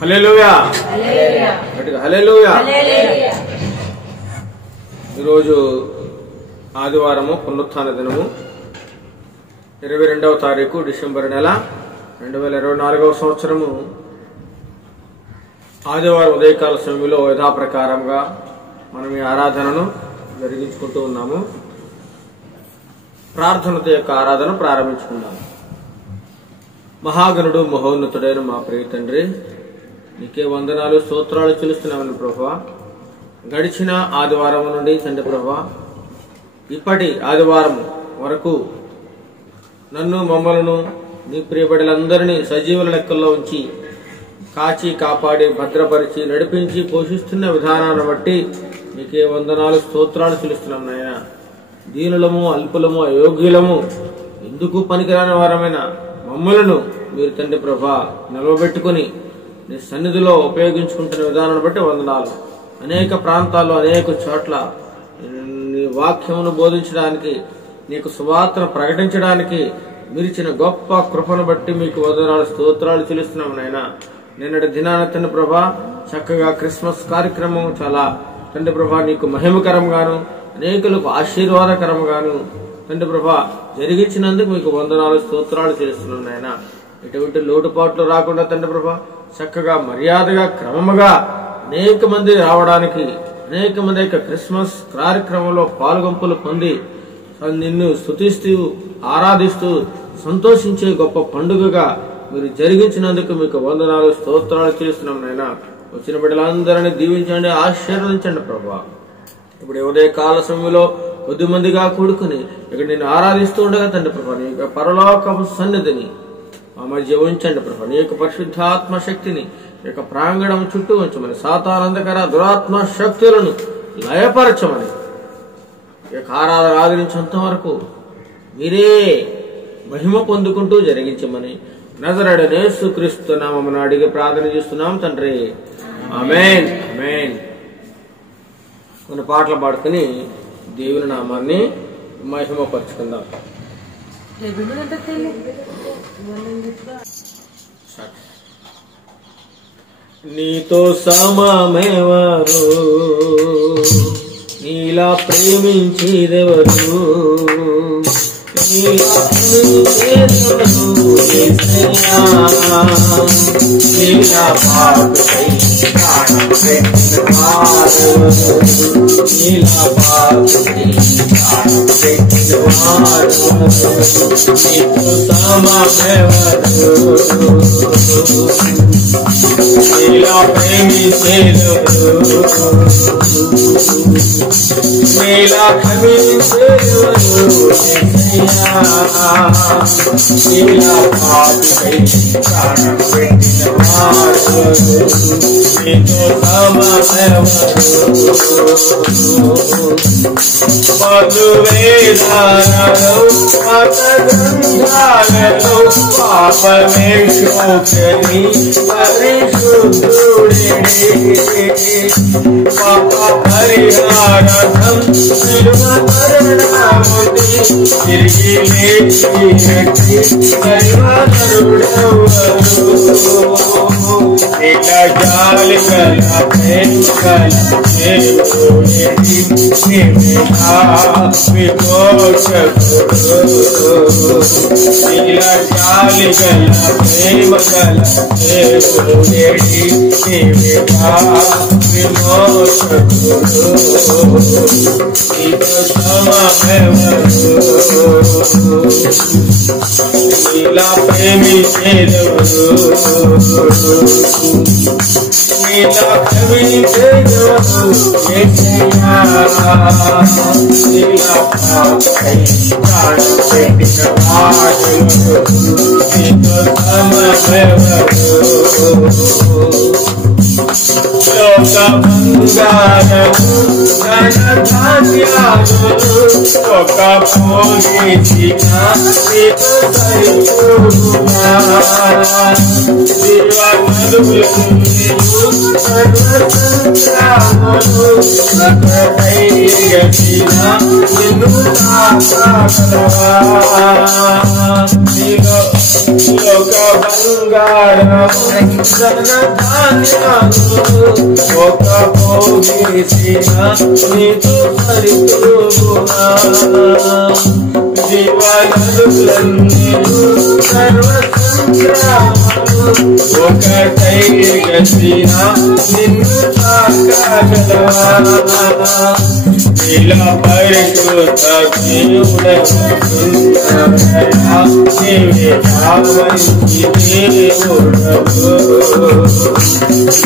హల్లెలూయా హల్లెలూయా. ఈరోజు ఆదివారము, పునరుత్థాన దినము, 22వ తారీఖు డిసెంబర్ నెల 2024వ సంవత్సరము. ఆదివారం ఉదయకాల సమయంలో యథాప్రకారంగా మనం ఈ ఆరాధనను జరిగించుకుంటూ ఉన్నాము. ప్రార్థనతో యొక్క ఆరాధన ప్రారంభించుకుందాము. మహాగణుడు, మహోన్నతుడైన మా ప్రియ తండ్రి, నీకే వందనాలు, స్తోత్రాలు చెల్లిస్తున్నామని ప్రభువా. గడిచిన ఆదివారం నుండి తండ్రి ప్రభువా, ఇప్పటి ఆదివారం వరకు నన్ను, మమ్మలను, నీ ప్రియబిడ్డలందరినీ సజీవుల లెక్కల్లో ఉంచి కాచి, కాపాడి, భద్రపరిచి, నడిపించి, పోషిస్తున్న విధానాన్ని బట్టి నీకే వందనాలు, స్తోత్రాలు చెల్లిస్తున్నాం నాయన. దీనులము, అల్పులము, అయోగ్యులము, ఎందుకు పనికిరాని వారమైన మమ్మలను మీరు తండ్రి ప్రభా నిలవబెట్టుకుని నీ సన్నిధిలో ఉపయోగించుకుంటున్న విధానాన్ని బట్టి వందనాలు. అనేక ప్రాంతాల్లో, అనేక చోట్ల నీ వాక్యమును బోధించడానికి, నీకు సువార్తను ప్రకటించడానికి మీరిచ్చిన గొప్ప కృపను బట్టి మీకు వందనాలు, స్తోత్రాలు చెల్లిస్తున్నాం నాయన. నిన్నటి దినాన తండ్రి ప్రభా చక్కగా క్రిస్మస్ కార్యక్రమం చాలా తండ్రి ప్రభా నీకు మహిమకరంగాను, అనేకులకు ఆశీర్వాదకరంగాను తండ్రి ప్రభా జరిగించినందుకు మీకు వందనాలు, స్తోత్రాలు చేస్తున్నాను నాయన. ఎటువంటి లోటుపాట్లు రాకుండా తండ్రి ప్రభా చక్కగా, మర్యాదగా, క్రమముగా అనేక మంది రావడానికి, అనేక మంది యొక్క క్రిస్మస్ కార్యక్రమంలో పాల్గొంపులు పొంది నిన్ను స్తుతిస్తూ, ఆరాధిస్తూ, సంతోషించే గొప్ప పండుగగా మీరు జరిగించినందుకు మీకు వందనాలు, స్తోత్రాలు చేస్తున్నాం నాయన. వచ్చిన బిడ్డలందరినీ దీవించండి, ఆశీర్వదించండి ప్రభా. ఇప్పుడు ఉదయ కాల సమయంలో కొద్దిమందిగా కూడుకుని ఇక్కడ నేను ఆరాధిస్తూ ఉండగా తండ్రి ప్రభా నీ యొక్క పరలోకపు సన్నిధిని మా మధ్య ఉంచండి ప్రభా. నీ యొక్క పరిశుద్ధాత్మ శక్తిని ఈ యొక్క ప్రాంగణం చుట్టూ ఉంచమని, సాతానందకర దురాత్మ శక్తులను లయపరచమని, ఈ యొక్క ఆరాధన ఆదరించేంత వరకు మీరే మహిమ పొందుకుంటూ జరిగించమని నజరేయుడైన యేసుక్రీస్తు నామమున అడిగి ప్రార్థన చేస్తున్నాం తండ్రి, ఆమేన్ ఆమేన్. కొన్ని పాటలు పాడుకుని దేవుని నామాన్ని మహిమపరుచుకుందాం. నీతో సమమెవరు, నీలా ప్రేమించేదెవరు, పాపమే శోకని పరిశుద్ధుడే, పాప పరిహారార్థం శిలువ మరణముని తిరిగి లేచి దైవనరుడెవరు, ఇక జాలి గల ప్రేమ గల దేవుడే నీవేనా విమోచకుడు, ఇలా జాలి గల ప్రేమ గల దేవుడే నీవేనా విమోచకుడు, ఇక సమమెవరు, ఇలా ప్రేమించేదెవరు, ఇలా ప్రేమించేదెవరు, యేసయ్యా ఇలా పాపై ప్రాణం పెట్టిన వాడు, ఇక సమమెవరు. లోక బంగారము ధనధాన్యాలు ఒక పోగేసిన నీకు సరిపోవునా జీవనదులందు సర్వసంగ్రామము ఒకటైగతిన నిన్ను తాకగలవా లోక బంగారము ధనధాన్యాలు ఒక పోగేసిన నీకు సరిపోవునా జీవనదులందు సర్వసంగ్రామము ఒకటైగతిన నిన్ను తాకగలవా ఇలా పరిశుద్ధ దేవుడవుతున్నాయా నీవే కావంచి దేవుడవు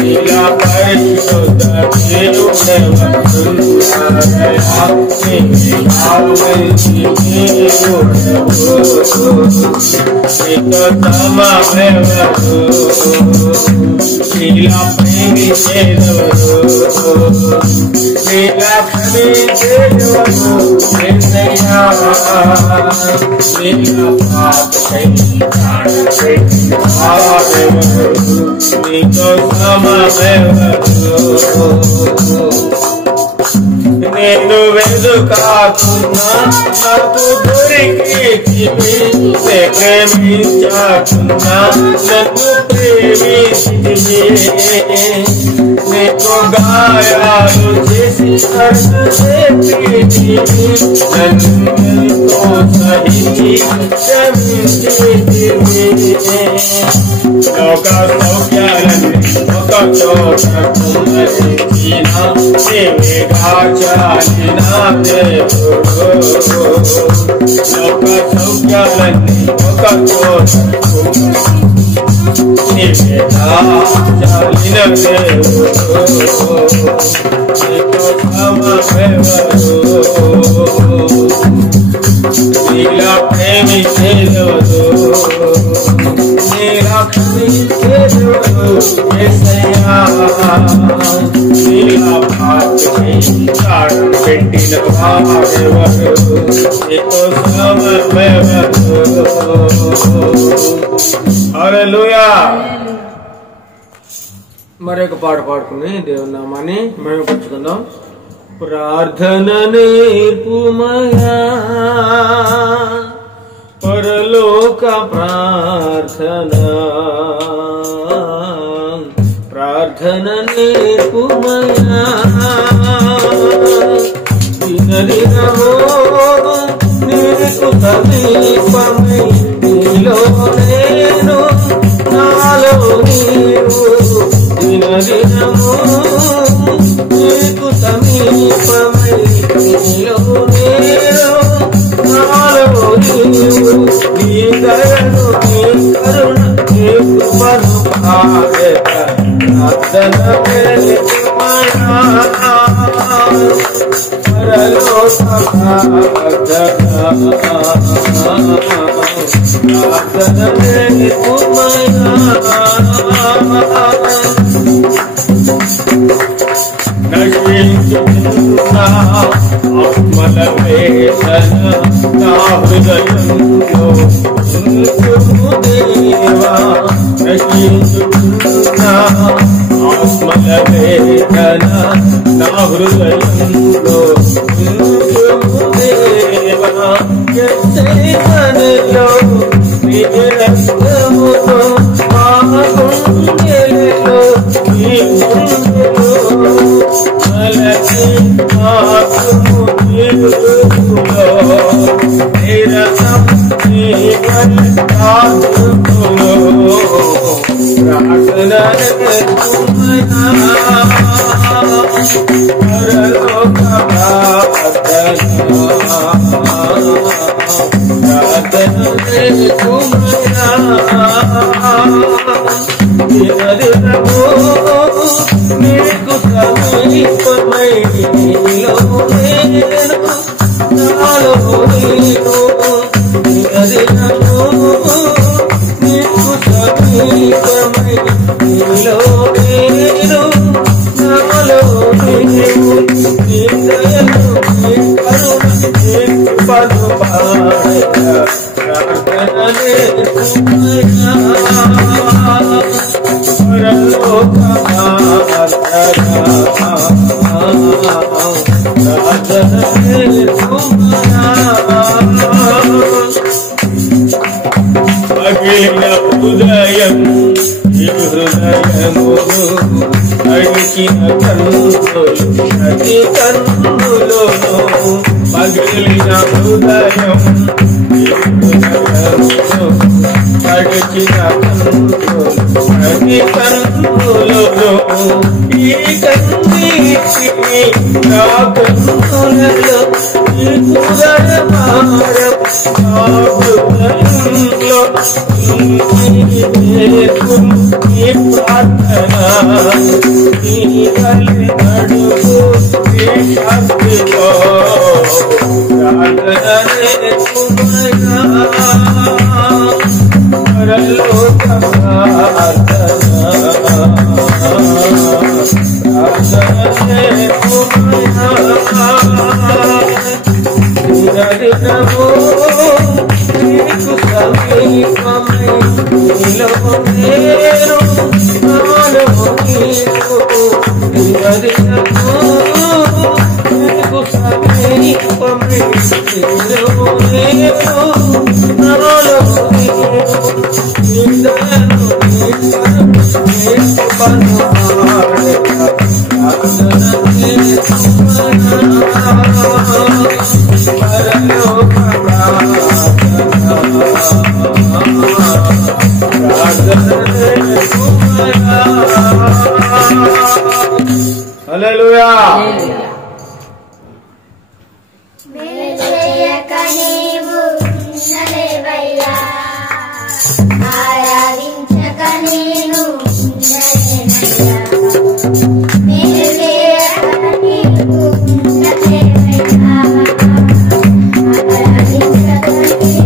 ఇలా పరిశుద్ధ దేవుడవుతున్నాయా నీవే కావంచి దేవుడవు నీతో సమమెవరు ఇలా ప్రేమించేదెవరు ఇలా ప్రేమించేదెవరు ఎన్నయ్యా ఇలా పాపకై ప్రాణపెట్టినవారెవరు నీతో సమమెవరు నేను వెదుకాకున్నా నాకు దొరికితివి ప్రేమించకున్నా నన్ను ప్రేమించితివి నీకు గాయాలు చేసి నన్ను చేపితివి నన్ను సహించి క్షమించితివి లోక సౌఖ్యాలన్నీ ఒక చోట కుమరించిన దేవిగా చాలిన దేవుడు లోక సౌఖ్యాలన్నీ ఒక చోట దేవిగా చాలిన దేవుడు నీకు సమమెవరు నీలా ప్రేమించేదెవరు నీలా ప్రేమించేదెవరు యేసయ్యా నీలా పాపకై ప్రాణపెట్టిన వారెవరు నీకు సమమెవరు హల్లెలూయా. మరొక పాట పాడుకుని దేవుని నామాన్ని మహిమపరచుకుందాం. ప్రార్థన నేర్పుమయా పరలోక ప్రార్థన ప్రార్థన నేర్పుమయా దినదినమో నీకు సమీపమై నీలో నేను నాలో నీవు దినదినమో నీకు సమీపమై నీలో నేను నాలో నీవు నీ దయను నీ కరుణ నీ కృపను ప్రార్థన నేర్పుమయా పరలోక ప్రార్థన నేర్పుమయా నశించుతున్న ఆత్మల వేదన నా హృదయంలో ఉంచుము దేవా నశించుతున్న ఆత్మల వేదన నా హృదయంలో ఉంచుము దేవా ఎత్తైనలో నీ రక్తముతో మా గుండెలలో నీ గుండెలో మలకి ఆత్మము నీరులో నిరతం నీ వల్లాత్మలో ప్రార్థన పరలోక ప్రార్థన నీకు సమీపమై నీలో నేను నాలో నీవు నీకు సమీపమై నీలో నేను ఉదయం హృదయము అడిచిన ప్రతి కన్నులోను పగిలిన హృదయం అడిచిన ప్రతి కన్నులోను ఈ కన్నీటిని నా కన్నులలో ఈ హృదయమారం నా హృదయంలో నీ ప్రార్థన నీ తల్లి నడుగు నీ శాస్త్రిలో ప్రార్థనే పరలోక ప్రార్థనే నిరదినము నీకు సమీపమై నీలో నేను నాలో నీకు నిరదినము నీకు సమీపమై నీలో నేను నాలో నీకు నిందను నీకు పనుమాడే హల్లెలూయా. మేలుచేయక నీవు ఉండలేవయ్యా, ఆరాధించక నేను ఉండలేనయ్యా. మేలుచేయక నీవు ఉండలేవయ్యా, ఆరాధించక నీవు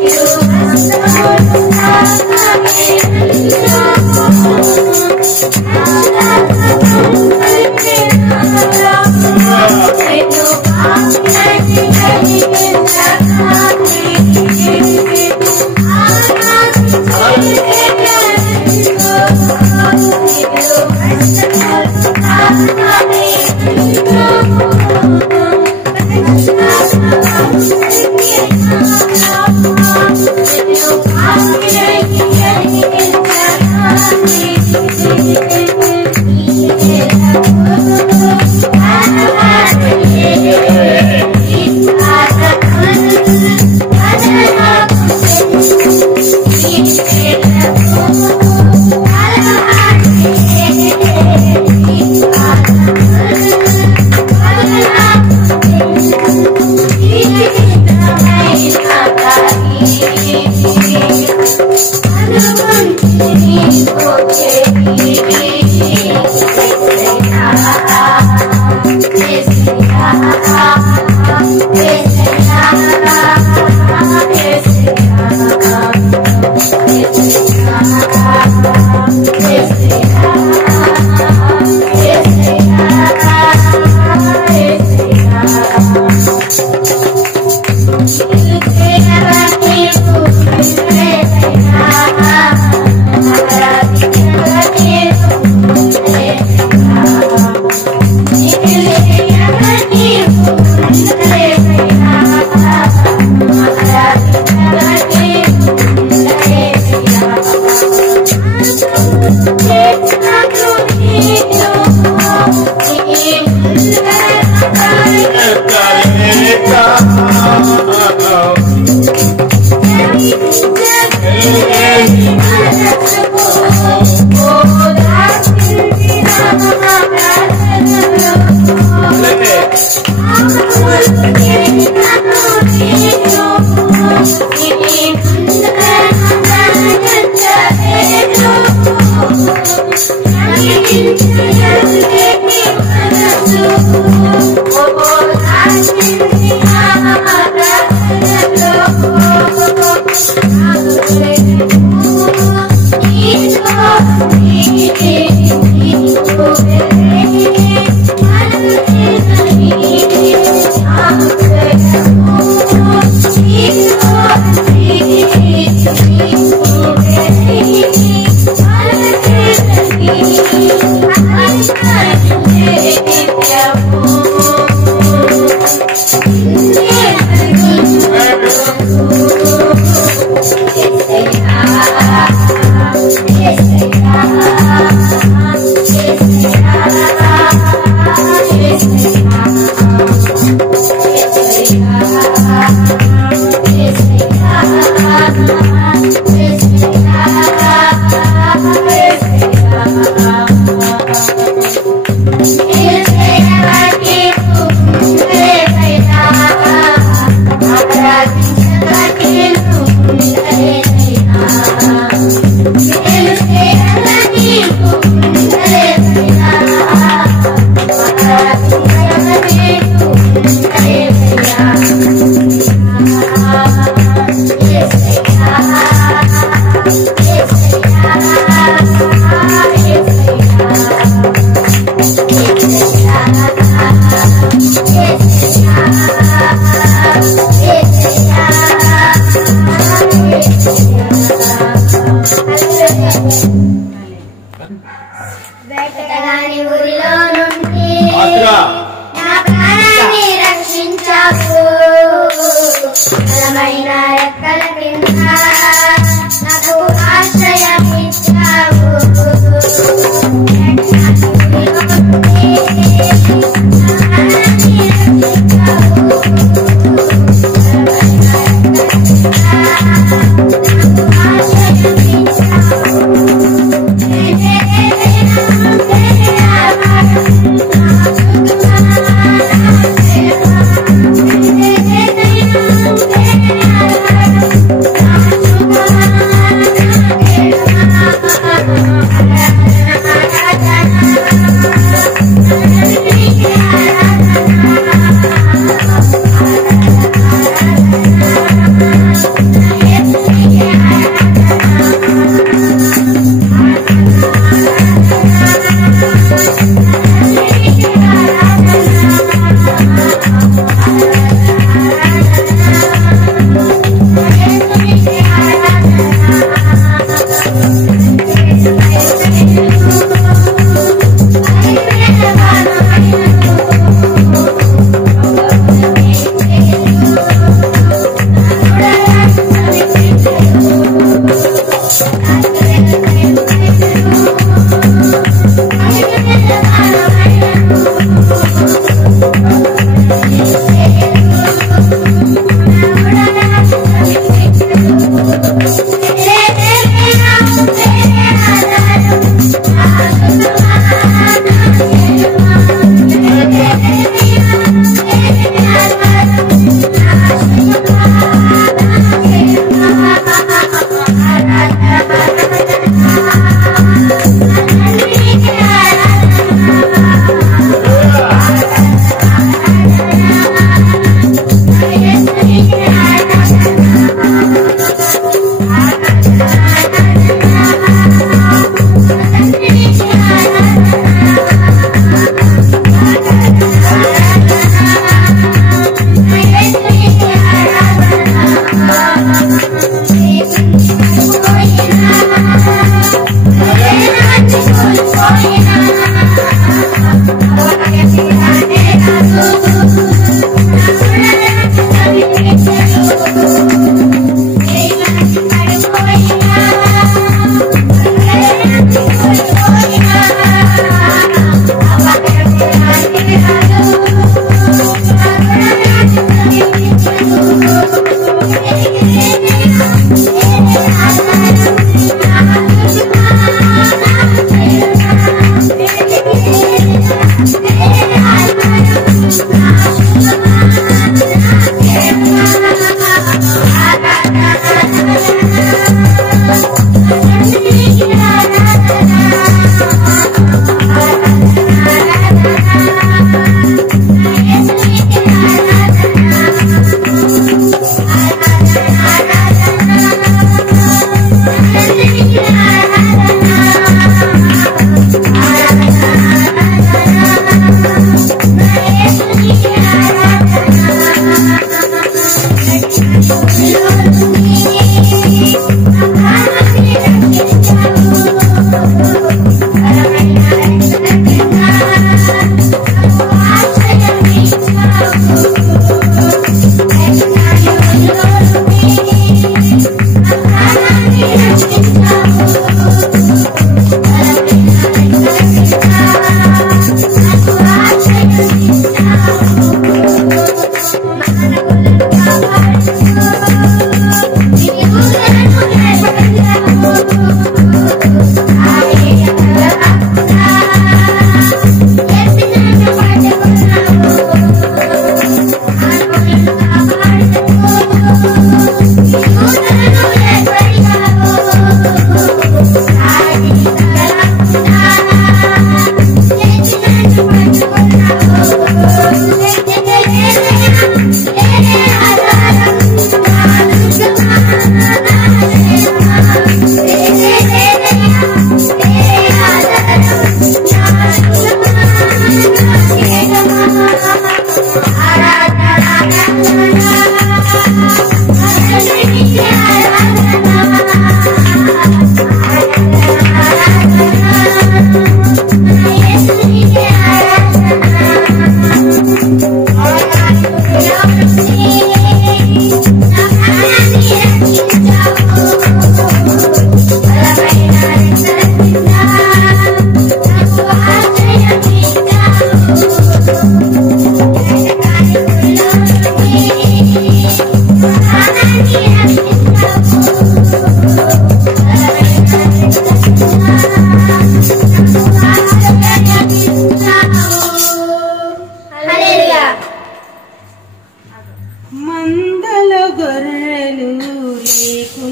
you. వేటగాని ఊరిలో నుండి ఆత్రా నా ప్రాణాన్ని రక్షించావు బలమైన రెక్కల కింద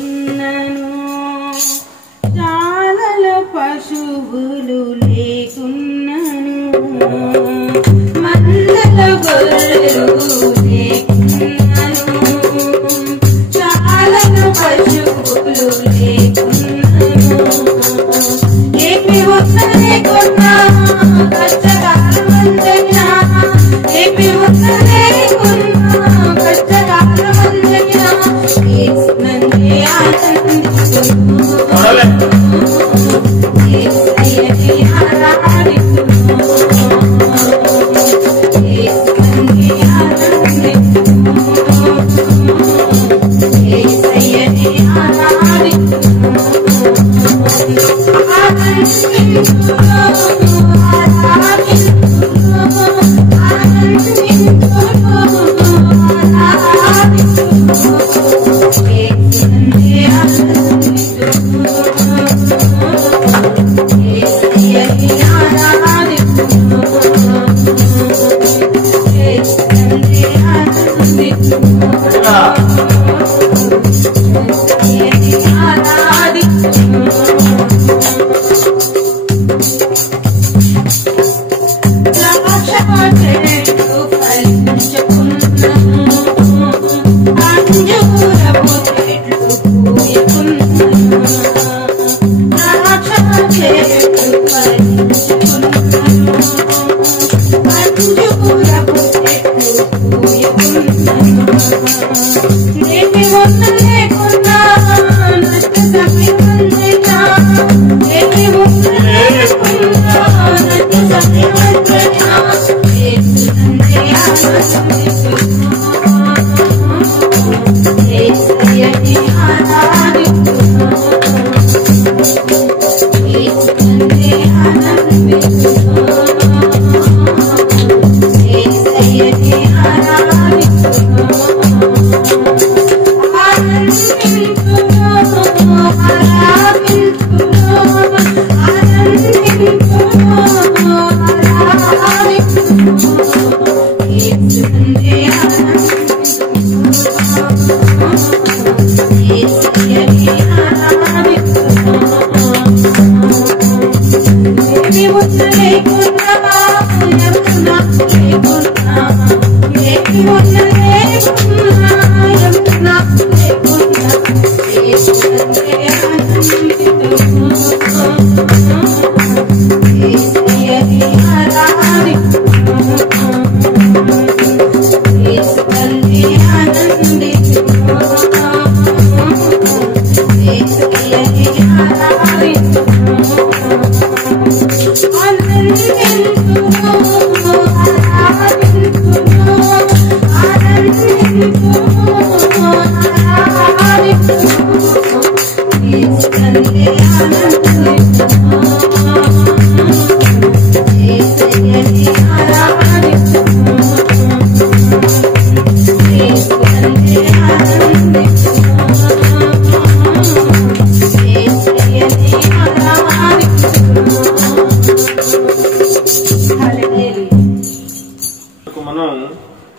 లేకున్నను చాలలో పశువులు లేకున్నను మందల గొర్రెలు లేకున్నను చాలలో పశువులు లేకున్నను ఏపి ఒక్క లేకున్నా కష్టకాలం అంతైనా ఏపి ఒక్క లేకున్నా కష్టకాలం అంతైనా యేసునందే ఆనందిస్తున్నా యేసయ్యని ఆరాధిస్తున్నా యేసునందే ఆనందిస్తున్నా యేసయ్యని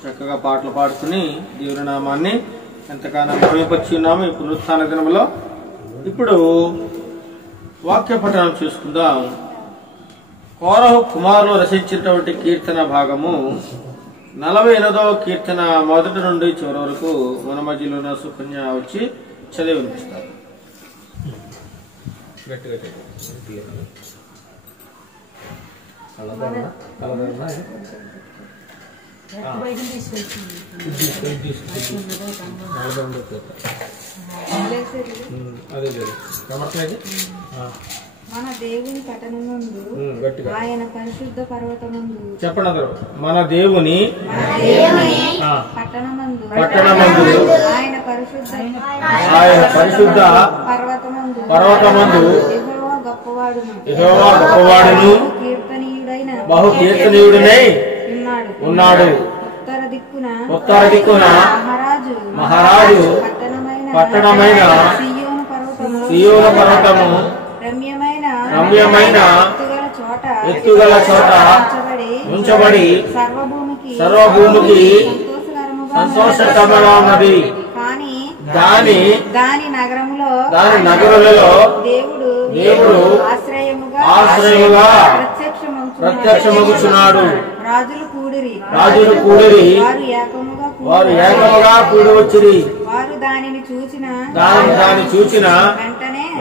చక్కగా పాటలు పాడుకుని దేవుని నామాన్ని ఎంతగానో మహిమపరిచున్నాము ఈ పునరుత్థాన దినములో. ఇప్పుడు వాక్య పఠనం చూసుకుందాం. కోరహు కుమారులు రచించినటువంటి కీర్తన భాగము 48వ కీర్తన మొదటి నుండి చివరి వరకు మన మధ్యలో సుకన్య వచ్చి చదివి వినిపిస్తారు. మన దేవుని పట్టణమందు ఆయన పరిశుద్ధ పర్వతమందు చెప్పండి అందరూ. మన దేవుని పట్టణమందు ఆయన పరిశుద్ధ పర్వతమందు యెహోవా గొప్పవాడును బహు కీర్తనీయుడనై ఉన్నాడు. ఉత్తర దిక్కున మహారాజు పట్టణమైన సియోను పర్వతము రమ్యమైన ఎత్తుగల చోట ఉంచబడి సర్వభూమికి సంతోషకరముగా ఉన్నది. దాని నగరులలో దేవుడు ఆశ్రయముగా ప్రత్యక్షమగుచున్నాడు. రాజులు కూడిరి, వారు ఏకముగా కూడి వచ్చిరి. వారు దానిని చూచిన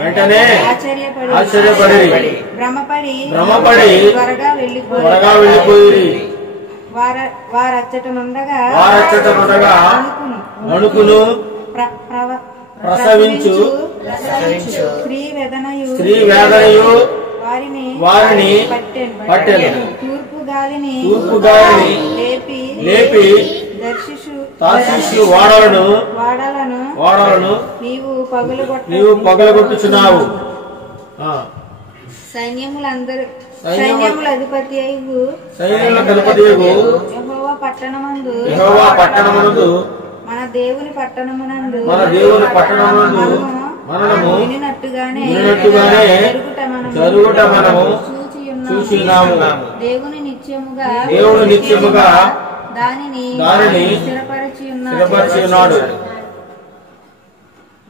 వెంటనే ఆశ్చర్యపడి భ్రమపడి త్వరగా వెళ్ళిపోయిరి. వారచ్చటనుండగా వణుకును ప్రసవించు స్త్రీ వేదనయు వారిని పట్టెను. తూర్పు గాలిని లేపి తార్షీషు వాడలను నీవు పగలగొట్టుచున్నావు. సైన్యముల అధిపతి యెహోవా పట్టణమందు మన దేవుని పట్టణమునందు మనము వినినట్టుగానే జరుగుట మనము చూసినాము. దేవుని నిత్యముగా దానిని స్థిరపరిచి ఉన్నాడు.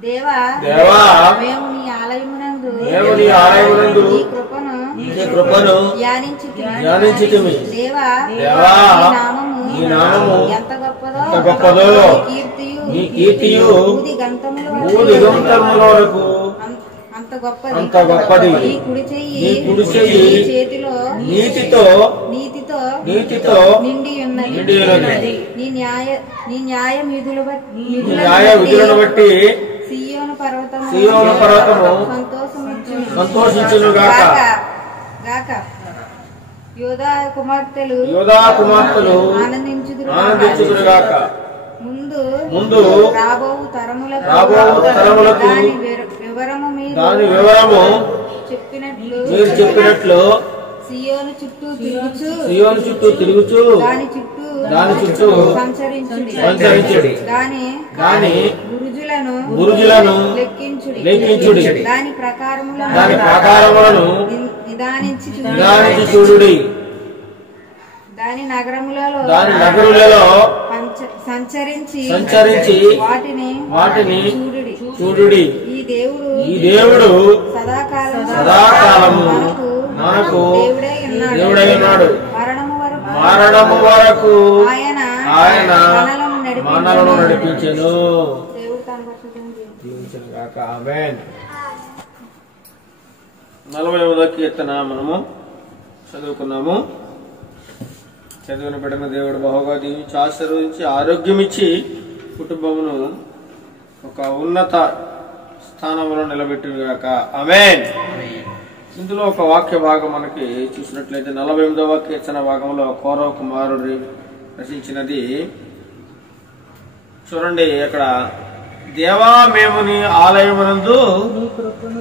దేవా మేము నీ ఆలయమునందు నీ కృపను ధ్యానించితిమి. దేవా నీ నామము ఎంత గొప్పదో నీ కీర్తియు భూది గంతముల వరకు అంత గొప్పది. నీ కుడి చెయ్యి చేతిలో నీతితో నిండి ఉన్నది. నీ న్యాయ విధులను బట్టి సియోను పర్వతము సంతోషించును గాక. యోధా కుమార్తెలు ఆనందించుదురు గాక. ముందు రాబో తరములకు దాని వివరము మీరు చెప్పినట్లు సియోను చుట్టూ తిరుగుచు దాని చుట్టూ సంచరించుడి. దాని గురుజులను లెక్కించుడి. దాని ప్రకారములను నిదానించి చూడుడి. దాని నగరములలో సంచరించి వాటిని చూడుడి. ఈ దేవుడు సదాకాలము మనకు దేవుడై ఉన్నాడు. మరణము వరకు ఆయన మనలను నడిపించెను. గాక. ఆమేన్. 40వ కీర్తన మనము చదువుకున్నాము. చదివిన బిడ్డన దేవుడు బహుగా దీవించి ఆశీర్వదించి ఆరోగ్యం ఇచ్చి కుటుంబమును ఒక ఉన్నత స్థానంలో నిలబెట్టుగాక. ఆమేన్. ఇందులో ఒక వాక్య భాగం మనకి చూసినట్లయితే 48వ కీర్తన భాగంలో కోరవ కుమారుడు రచించినది చూడండి. అక్కడ దేవా మేము నీ ఆలయమునందు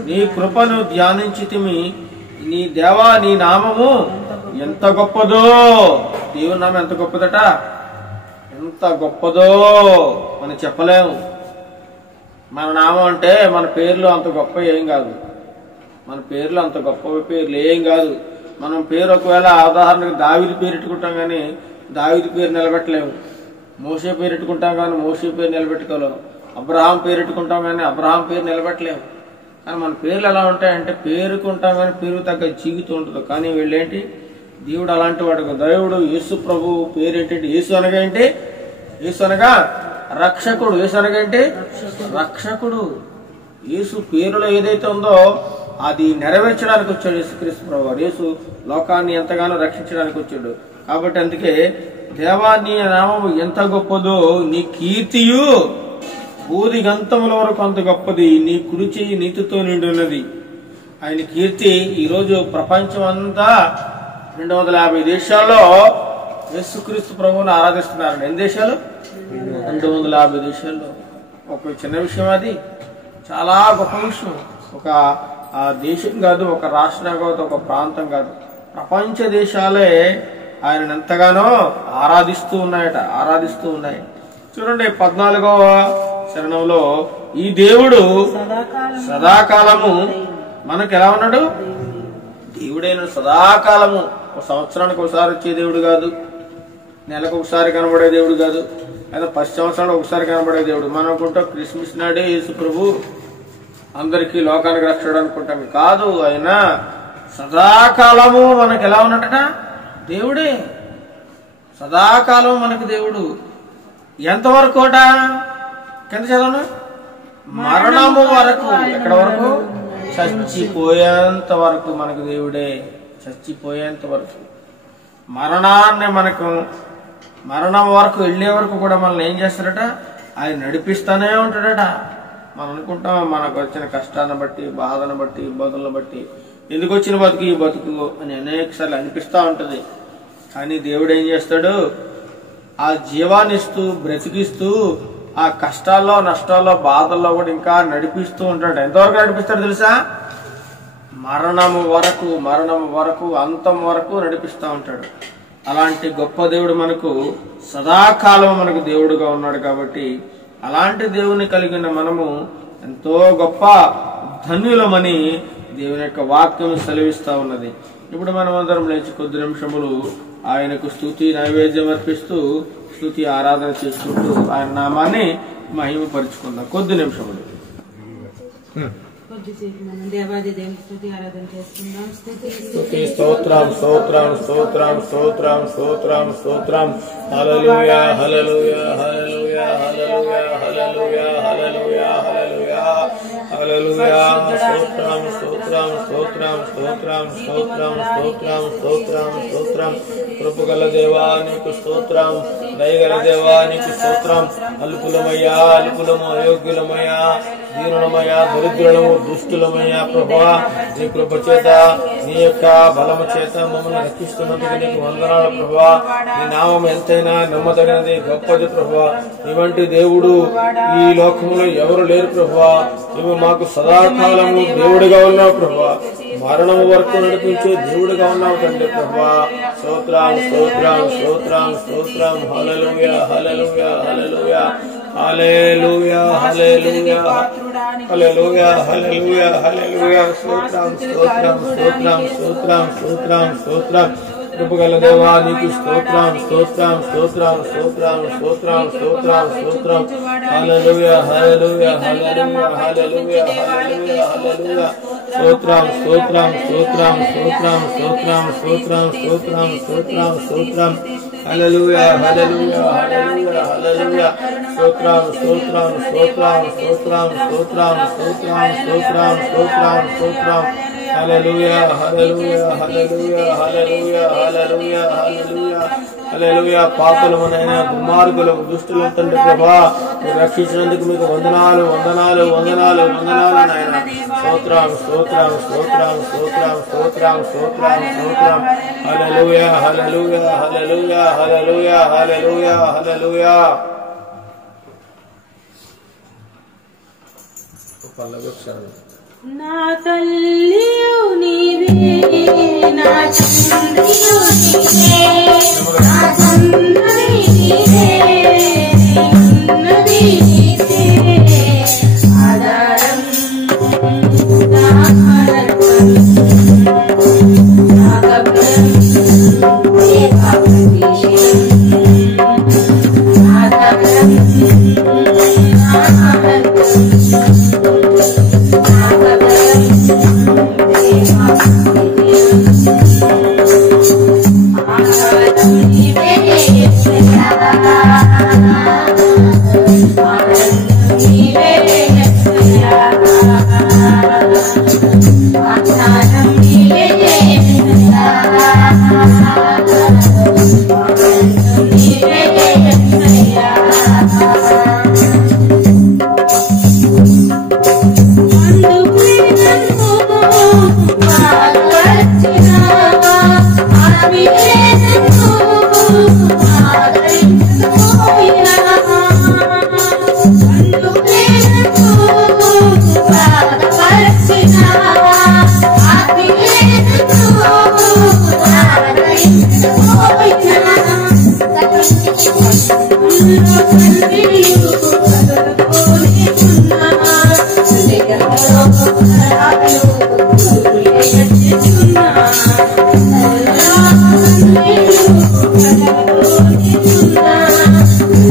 నీ కృపను ధ్యానించితిమి. నీ దేవా నీ నామము ఎంత గొప్పదో. దేవుని నామం ఎంత గొప్పదట, ఎంత గొప్పదో మనం చెప్పలేము. మన నామం అంటే మన పేర్లు అంత గొప్ప ఏం కాదు. మన పేర్లు అంత గొప్ప పేర్లు ఏం కాదు. మనం పేరు ఒకవేళ ఉదాహరణకు దావీదు పేరు పెట్టుకుంటాం కానీ దావీదు పేరు నిలబెట్టలేము. మోషే పేరు పెట్టుకుంటాం కానీ మోషే పేరు నిలబెట్టుకోలేము. అబ్రహాం పేరు పెట్టుకుంటాం కానీ అబ్రహాం పేరు నిలబెట్టలేము. కానీ మన పేర్లు ఎలా ఉంటాయంటే పేరుకుంటాం కానీ పేరు తగ్గ జీవితం ఉంటుంది. కానీ వీళ్ళేంటి, దేవుడు అలాంటి వాడు. దేవుడు యేసు ప్రభు పేరు ఏంటంటే యేసు అనగా ఏంటి, యేసు అనగా రక్షకుడు. యేసు అనగా ఏంటి, రక్షకుడు. యేసు పేరులో ఏదైతే ఉందో అది నెరవేర్చడానికి వచ్చాడు యేసుక్రీస్తు ప్రభు. యేసు లోకాన్ని ఎంతగానో రక్షించడానికి వచ్చాడు. కాబట్టి అందుకే దేవా నీ నామము ఎంత గొప్పదో, నీ కీర్తియు భూది గంతముల వరకు అంత గొప్పది. నీ కుడి చెయ్యి నీతితో నిండి ఉన్నది. ఆయన కీర్తి ఈరోజు ప్రపంచం అంతా 250 దేశాల్లో యేసుక్రీస్తు ప్రభువుని ఆరాధిస్తున్నారు. ఎన్ని దేశాలు? 250 దేశాల్లో. ఒక చిన్న విషయం, అది చాలా గొప్ప విషయం. ఒక దేశం కాదు, ఒక రాష్ట్రం కాదు, ఒక ప్రాంతం కాదు, ప్రపంచ దేశాలే ఆయన ఎంతగానో ఆరాధిస్తూ ఉన్నాయి. చూడండి 14వ శరణంలో ఈ దేవుడు సదాకాలము మనకు ఎలా ఉన్నాడు? దేవుడైన సదాకాలము. ఒక సంవత్సరానికి ఒకసారి వచ్చే దేవుడు కాదు, నెలకు ఒకసారి కనబడే దేవుడు కాదు, ఆయన 10 సంవత్సరాలు ఒకసారి కనబడే దేవుడు. మనం అనుకుంటాం క్రిస్మస్ నాడే యేసు ప్రభు అందరికీ లోకానికి రక్షకుడు అనుకుంటాం. కాదు, ఆయన సదాకాలము మనకు ఎలా ఉన్నట దేవుడే. సదాకాలం మనకు దేవుడు. ఎంతవరకు కింద చదవను, మరణము వరకు. ఎక్కడ వరకు? చచ్చిపోయేంత వరకు మనకు దేవుడే. చచ్చిపోయేంత వరకు, మరణాన్ని మనకు మరణం వరకు వెళ్ళే వరకు కూడా మనల్ని ఏం చేస్తాడట? ఆయన నడిపిస్తానే ఉంటాడట. మనం అనుకుంటాం మనకు వచ్చిన కష్టాన్ని బట్టి, బాధను బట్టి, ఇబ్బందులను బట్టి ఎందుకు వచ్చిన బతుకు ఈ బతుకు అని అనేక సార్లు అనిపిస్తూ ఉంటుంది. కానీ దేవుడు ఏం చేస్తాడు? ఆ జీవాన్ని ఇస్తూ, బ్రతికిస్తూ, ఆ కష్టాల్లో, నష్టాల్లో, బాధల్లో కూడా ఇంకా నడిపిస్తూ ఉంటాడు. ఎంతవరకు నడిపిస్తాడు తెలుసా? మరణము వరకు, అంతం వరకు నడిపిస్తూ ఉంటాడు. అలాంటి గొప్ప దేవుడు మనకు సదాకాలం మనకు దేవుడుగా ఉన్నాడు. కాబట్టి అలాంటి దేవుని కలిగిన మనము ఎంతో గొప్ప ధన్యులమని దేవుని యొక్క వాక్యం సెలవిస్తా ఉన్నది. ఇప్పుడు మనం అందరం లేచి కొద్ది నిమిషములు ఆయనకు స్తుతి నైవేద్యం అర్పిస్తూ, స్తుతి ఆరాధన చేసుకుంటూ ఆయన నామాన్ని మహిమపరుచుకుందాం. కొద్ది నిమిషములు కొద్దిసేపు మనం దేవాది దేవుని స్తుతి ఆరాధన చేసుకుందాం. స్తుతి స్తోత్రం స్తోత్రం స్తోత్రం స్తోత్రం స్తోత్రం స్తోత్రం. హల్లెలూయా హల్లెలూయా హల్లెలూయా హల్లెలూయా హల్లెలూయా హల్లెలూయా హల్లెలూయా హల్లెలూయా. స్తోత్రం స్తోత్రం స్తోత్రం స్తోత్రం స్తోత్రం స్తోత్రం స్తోత్రం స్తోత్రం. కృపగల దేవా నీకు స్తోత్రం, దయగల దేవా నీకు స్తోత్రం. అల్పులమయ్యా, అల్పులము, అయోగ్యులమయ్యా, దీనులమయ్యా, దరిద్రులము, దుష్టులమయ్యా ప్రభువా, నీ కృప చేత, నీ యొక్క బలము చేత మమ్మల్ని రక్షిస్తున్నందుకు నీకు వందనాలు ప్రభువా. నీ నామం ఎంతైనా నమ్మదగినది, గొప్పది ప్రభువా. ఇవంటి దేవుడు ఈ లోకంలో ఎవరు లేరు ప్రభువా. నువ్వు మాకు సదాకాలము దేవుడిగా ఉన్నావు ప్రభువా. మరణం వరకు నడిపించే దేవుడిగా ఉన్నావు తండ్రి ప్రభువా. స్తోత్రం స్తోత్రం స్తోత్రం స్తోత్రం. హల్లెలూయా హల్లెలూయా హల్లెలూయా హల్లెలూయా హల్లెలూయా హల్లెలూయా హల్లెలూయా హల్లెలూయా. స్తోత్రం స్తోత్రం స్తోత్రం స్తోత్రం స్తోత్రం స్తోత్రం. కృపగల దేవా నీకు స్తోత్రం స్తోత్రం స్తోత్రం స్తోత్రం స్తోత్రం స్తోత్రం స్తోత్రం. హల్లెలూయా హల్లెలూయా హల్లెలూయా హల్లెలూయా హల్లెలూయా హల్లెలూయా. స్తోత్రం స్తోత్రం స్తోత్రం స్తోత్రం స్తోత్రం స్తోత్రం స్తోత్రం స్తోత్రం స్తోత్రం. హల్లెలూయా హల్లెలూయా హల్లెలూయా హల్లెలూయా. స్తోత్రం స్తోత్రం స్తోత్రం స్తోత్రం స్తోత్రం స్తోత్రం స్తోత్రం స్తోత్రం స్తోత్రం. హల్లెలూయా హల్లెలూయా హల్లెలూయా హల్లెలూయా హల్లెలూయా హల్లెలూయా హల్లెలూయా. పాపులమునైనా, దుర్మార్గులము, దుష్టులను తండ్రి ప్రభా మీరు రక్షించినందుకు మీకు వందనాలు వందనాలు వందనాలు వందనాలు నాయన. స్తోత్రం స్తోత్రం స్తోత్రం స్తోత్రం స్తోత్రం స్తోత్రం స్తోత్రం. హల్లెలూయా హల్లెలూయా హల్లెలూయా హల్లెలూయా హల్లెలూయా హల్లెలూయా. నా తల్లియు నీవే, నా తండ్రియు నీవే, నా సన్నది నీవే, ఉన్నది నీవే. ఆధారం నా ఆధారం, నా కబరం దేవా ప్రతిశయం. ఆధారం నా ఆధారం,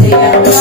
Yeah.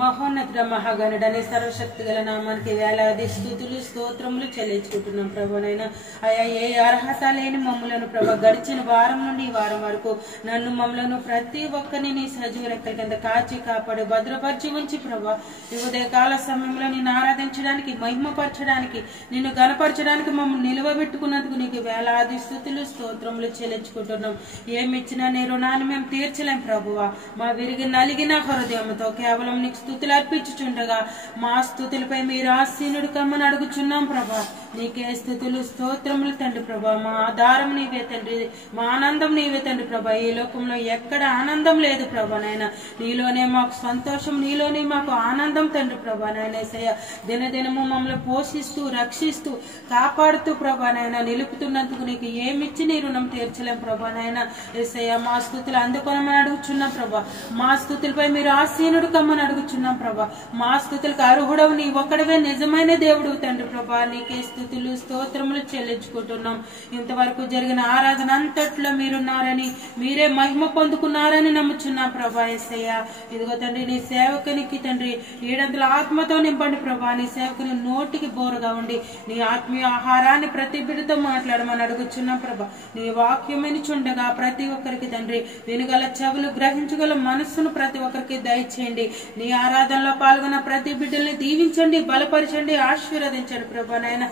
మహోన్నతుడ మహాగణుడనే సర్వశక్తి గల నామానికి వేలాది స్తుతులు స్తోత్రములు చెల్లించుకుంటున్నాం ప్రభునైనా. అయా ఏ అర్హత లేని మమ్మలను ప్రభు గడిచిన వారం నుండి ఈ వారం వరకు నన్ను మమ్మలను ప్రతి ఒక్కరిని నీ సజీవ రెక్కల కింద కాచి కాపాడి భద్రపరిచి ఉంచి ప్రభా ఈ ఉదయకాల సమయంలో నిన్ను ఆరాధించడానికి మహిమపరచడానికి నిన్ను గణపరచడానికి మమ్మల్ని నిలువబెట్టుకున్నందుకు నీకు వేలాది స్తుతులు స్తోత్రములు చెల్లించుకుంటున్నాం. ఏమిచ్చినా నీ రుణాన్ని మేము తీర్చలేం ప్రభువా. మా విరిగి నలిగిన హృదయంతో కేవలం నీకు స్తుతులు అర్పించుచుండగా మా స్తుతులపై మీరు ఆసీనుడు కమ్మని అడుగుచున్నాం ప్రభా. నీకే స్తుతులు స్తోత్రములు తండ్రి ప్రభా. మా ఆధారం నీవే తండ్రి, మా ఆనందం నీవే తండ్రి ప్రభా. ఈ లోకంలో ఎక్కడ ఆనందం లేదు ప్రభా నాయన. నీలోనే మాకు సంతోషం, నీలోనే మాకు ఆనందం తండ్రి ప్రభా నాయన. యేసయ్య దినదినము మమ్మల్ని పోషిస్తూ రక్షిస్తూ కాపాడుతూ ప్రభా నాయన నిలుపుతున్నందుకు నీకు ఏమిచ్చి నీ రుణం తీర్చలేం ప్రభా నాయన. యేసయ్య మా స్తుతులు అందుకోనమని అడుగుచున్నాం ప్రభా. మా స్తుతులపై మీరు ఆసీనుడు కమ్మని అడుగుచున్నాం ప్రభా. మా స్తుతులకు అర్హుడవు నీ ఒక్కడవే నిజమైన దేవుడు తండ్రి ప్రభా. నీకే స్తుతులు స్తోత్రములు చెల్లించుకుంటున్నాం. ఇంతవరకు జరిగిన ఆరాధన అంతట్లో మీరున్నారని, మీరే మహిమ పొందుకున్నారని నమ్ముచున్నాం ప్రభా. యేసయ్య ఇదిగో తండ్రి నీ సేవకునికి తండ్రి ఏడంతల ఆత్మతో నింపండి ప్రభా. నీ సేవకుని నోటికి బోరుగా ఉండి నీ ఆత్మీయ ఆహారాన్ని ప్రతి బిడ్డతో మాట్లాడమని అడుగుచున్నాం ప్రభా. నీ వాక్యం వినిచుండగా ప్రతి ఒక్కరికి తండ్రి వినగల చెవులు, గ్రహించగల మనస్సును ప్రతి ఒక్కరికి దయచేయండి. నీ ఆరాధనలో పాల్గొన్న ప్రతి బిడ్డల్ని దీవించండి, బలపరచండి, ఆశీర్వదించండి ప్రభా నాయన.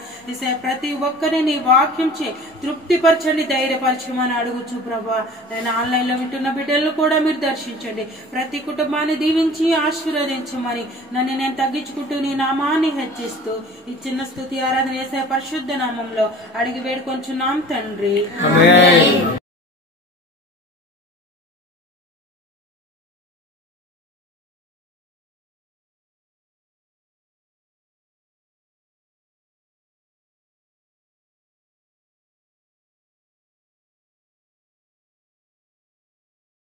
ప్రతి ఒక్కరిని నీ వాక్యం చే తృప్తిపరచండి, ధైర్యపరచమని అడుగుచు ప్రభా. నేను ఆన్లైన్ లో వింటున్న బిడ్డలను కూడా మీరు దర్శించండి. ప్రతి కుటుంబాన్ని దీవించి ఆశీర్వదించమని నన్ను నేను తగ్గించుకుంటూ నీ నామాన్ని హెచ్చిస్తూ ఈ చిన్న స్తుతి ఆరాధన చేసే పరిశుద్ధ నామంలో అడిగి వేడుకొంచున్నాం తండ్రి.